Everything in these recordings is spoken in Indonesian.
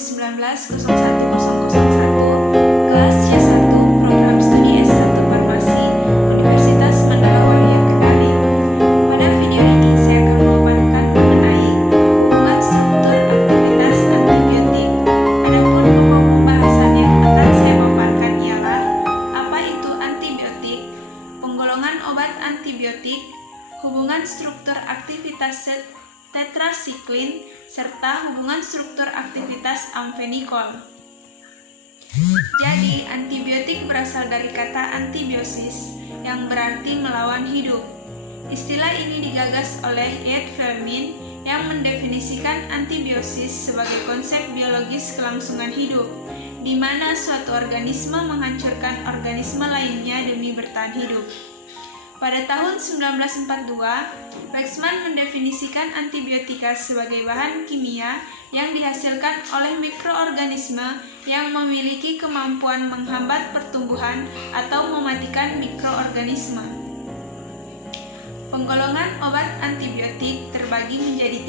kelas C1, program studi S1 Farmasi, Universitas Mandala Waria Kendari. Pada video ini saya akan memaparkan mengenai hubungan struktur aktivitas antibiotik. Adapun pokok pembahasan yang akan saya paparkan ialah apa itu antibiotik, penggolongan obat antibiotik, hubungan struktur aktivitas tetrasiklin, serta hubungan struktur aktivitas amfenikol. Jadi, antibiotik berasal dari kata antibiosis, yang berarti melawan hidup. Istilah ini digagas oleh Ed Fleming yang mendefinisikan antibiosis sebagai konsep biologis kelangsungan hidup, di mana suatu organisme menghancurkan organisme lainnya demi bertahan hidup. Pada tahun 1942, Lexman mendefinisikan antibiotika sebagai bahan kimia yang dihasilkan oleh mikroorganisme yang memiliki kemampuan menghambat pertumbuhan atau mematikan mikroorganisme. Penggolongan obat antibiotik terbagi menjadi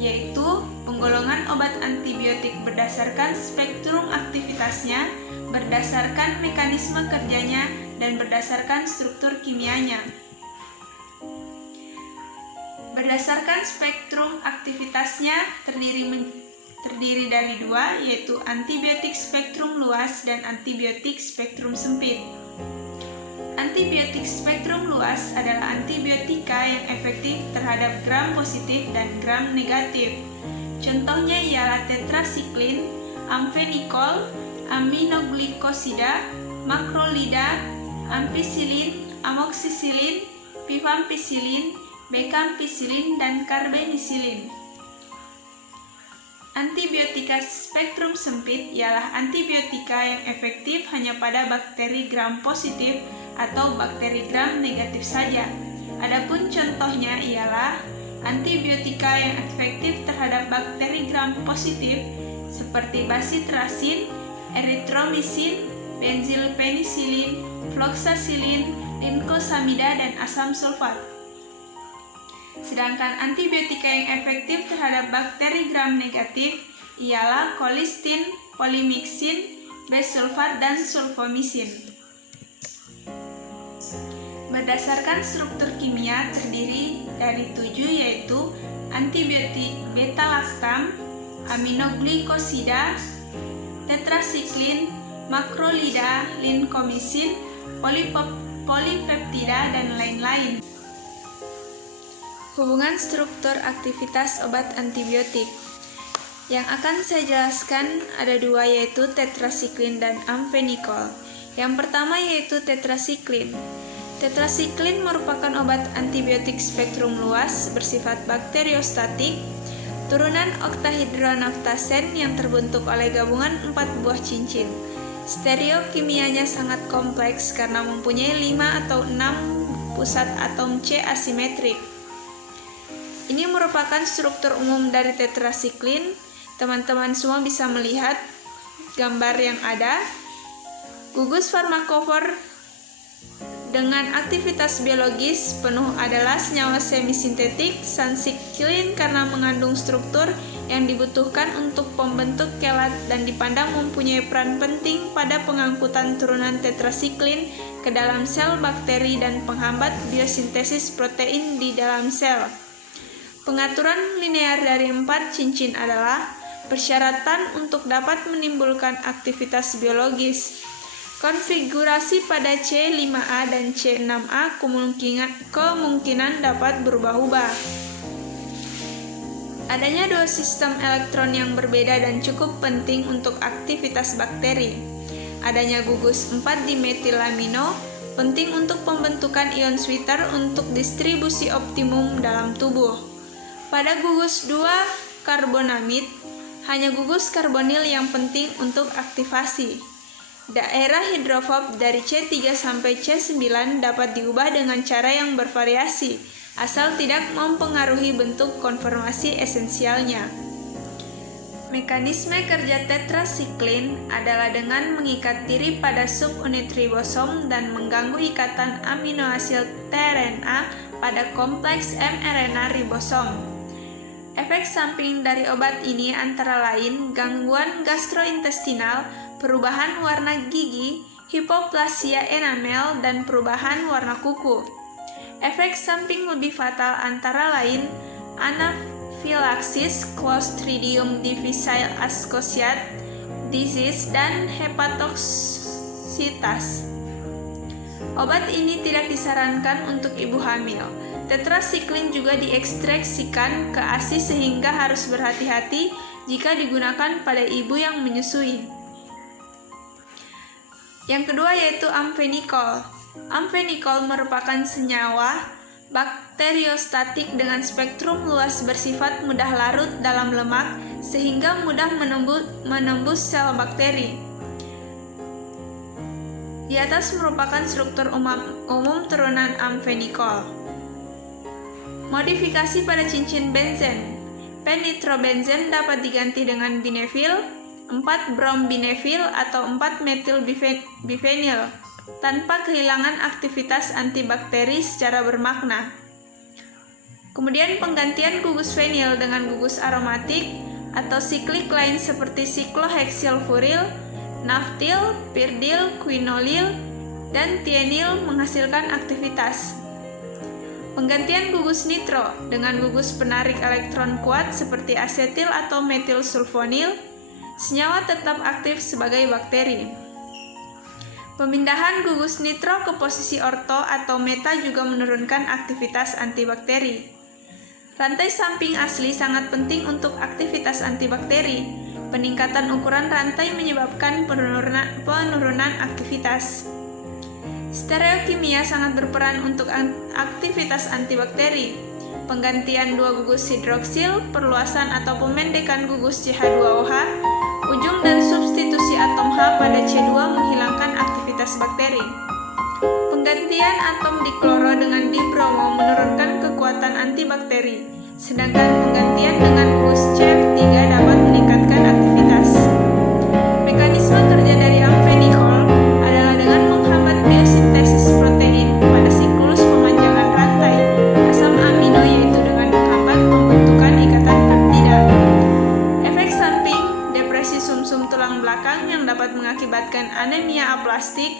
3, yaitu penggolongan obat antibiotik berdasarkan spektrum aktivitasnya, berdasarkan mekanisme kerjanya, dan berdasarkan struktur kimianya. Berdasarkan spektrum aktivitasnya terdiri dari 2, yaitu antibiotik spektrum luas dan antibiotik spektrum sempit. Antibiotik spektrum luas adalah antibiotika yang efektif terhadap gram positif dan gram negatif. Contohnya ialah tetrasiklin, amfenikol, aminoglikosida, makrolida, ampicillin, amoxicillin, rifampicillin, bekampicillin, dan karbenicillin. Antibiotika spektrum sempit ialah antibiotika yang efektif hanya pada bakteri gram positif atau bakteri gram negatif saja. Adapun contohnya ialah antibiotika yang efektif terhadap bakteri gram positif seperti basitrasin, erythromycin, benzilpenicillin, fluoxacillin, linkosamida, dan asam sulfat. Sedangkan antibiotika yang efektif terhadap bakteri gram negatif ialah colistin, polymyxin, bisulfat, dan sulfomycin. Berdasarkan struktur kimia terdiri dari 7, yaitu antibiotik beta-lactam, aminoglikosida, tetrasiklin, makrolida, lincomycin, polipeptida, dan lain-lain. Hubungan struktur aktivitas obat antibiotik. Yang akan saya jelaskan ada 2, yaitu tetrasiklin dan amfenikol. Yang pertama yaitu tetrasiklin. Tetrasiklin merupakan obat antibiotik spektrum luas bersifat bakteriostatik, turunan oktahidronaftasen yang terbentuk oleh gabungan 4 buah cincin. Stereokimianya sangat kompleks karena mempunyai 5 atau 6 pusat atom C asimetrik. Ini merupakan struktur umum dari tetrasiklin. Teman-teman semua bisa melihat gambar yang ada. Gugus farmakofor dengan aktivitas biologis penuh adalah senyawa semisintetik, sansiklin karena mengandung struktur yang dibutuhkan untuk pembentuk kelat dan dipandang mempunyai peran penting pada pengangkutan turunan tetrasiklin ke dalam sel bakteri dan penghambat biosintesis protein di dalam sel. Pengaturan linear dari 4 cincin adalah persyaratan untuk dapat menimbulkan aktivitas biologis. Konfigurasi pada C5A dan C6A kemungkinan dapat berubah-ubah. Adanya 2 sistem elektron yang berbeda dan cukup penting untuk aktivitas bakteri. Adanya gugus 4-dimetilamino penting untuk pembentukan ion sweeter untuk distribusi optimum dalam tubuh. Pada gugus 2-karbonamid, hanya gugus karbonil yang penting untuk aktivasi. Daerah hidrofob dari C3 sampai C9 dapat diubah dengan cara yang bervariasi, asal tidak mempengaruhi bentuk konformasi esensialnya. Mekanisme kerja tetrasiklin adalah dengan mengikat diri pada subunit ribosom dan mengganggu ikatan aminoasid tRNA pada kompleks mRNA ribosom. Efek samping dari obat ini antara lain gangguan gastrointestinal, perubahan warna gigi, hipoplasia enamel, dan perubahan warna kuku. Efek samping lebih fatal antara lain anafilaksis, Clostridium difficile associated disease, dan hepatotoksitas. Obat ini tidak disarankan untuk ibu hamil. Tetrasiklin juga diekstraksikan ke ASI sehingga harus berhati-hati jika digunakan pada ibu yang menyusui. Yang kedua yaitu amfenikol. Amfenikol merupakan senyawa bakteriostatik dengan spektrum luas bersifat mudah larut dalam lemak sehingga mudah menembus sel bakteri. Di atas merupakan struktur umum turunan amfenikol. Modifikasi pada cincin benzen. P-nitrobenzen dapat diganti dengan binefil, 4-brom-binefil atau 4-metil-bifenil tanpa kehilangan aktivitas antibakteri secara bermakna. Kemudian penggantian gugus fenil dengan gugus aromatik atau siklik lain seperti sikloheksilfuril, naftil, pirdil, quinolil, dan tienil menghasilkan aktivitas. Penggantian gugus nitro dengan gugus penarik elektron kuat seperti asetil atau metil sulfonil, senyawa tetap aktif sebagai bakteri. Pemindahan gugus nitro ke posisi orto atau meta juga menurunkan aktivitas antibakteri. Rantai samping asli sangat penting untuk aktivitas antibakteri. Peningkatan ukuran rantai menyebabkan penurunan aktivitas. Stereokimia sangat berperan untuk aktivitas antibakteri. Penggantian 2 gugus hidroksil, perluasan atau pemendekan gugus CH2OH, ujung dan substitusi atom H pada C2 menghilangkan aktivitas bakteri. Penggantian atom dikloro dengan dibromo menurunkan kekuatan antibakteri, sedangkan penggantian dengan gugus CF3 dapat meningkatkan aktivitas. Mekanisme kerja dari amfenikol adalah dengan menghambat biosintesis protein pada siklus pemanjangan rantai asam amino, yaitu dengan menghambat pembentukan ikatan peptida. Efek samping depresi sumsum tulang belakang yang dapat mengakibatkan anemia aplastik,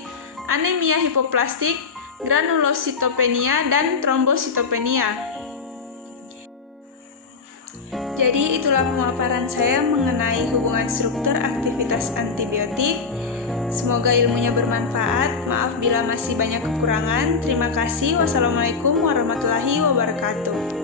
anemia hipoplastik, granulositopenia, dan trombositopenia. Jadi itulah pemaparan saya mengenai hubungan struktur aktivitas antibiotik. Semoga ilmunya bermanfaat. Maaf bila masih banyak kekurangan. Terima kasih. Wassalamualaikum warahmatullahi wabarakatuh.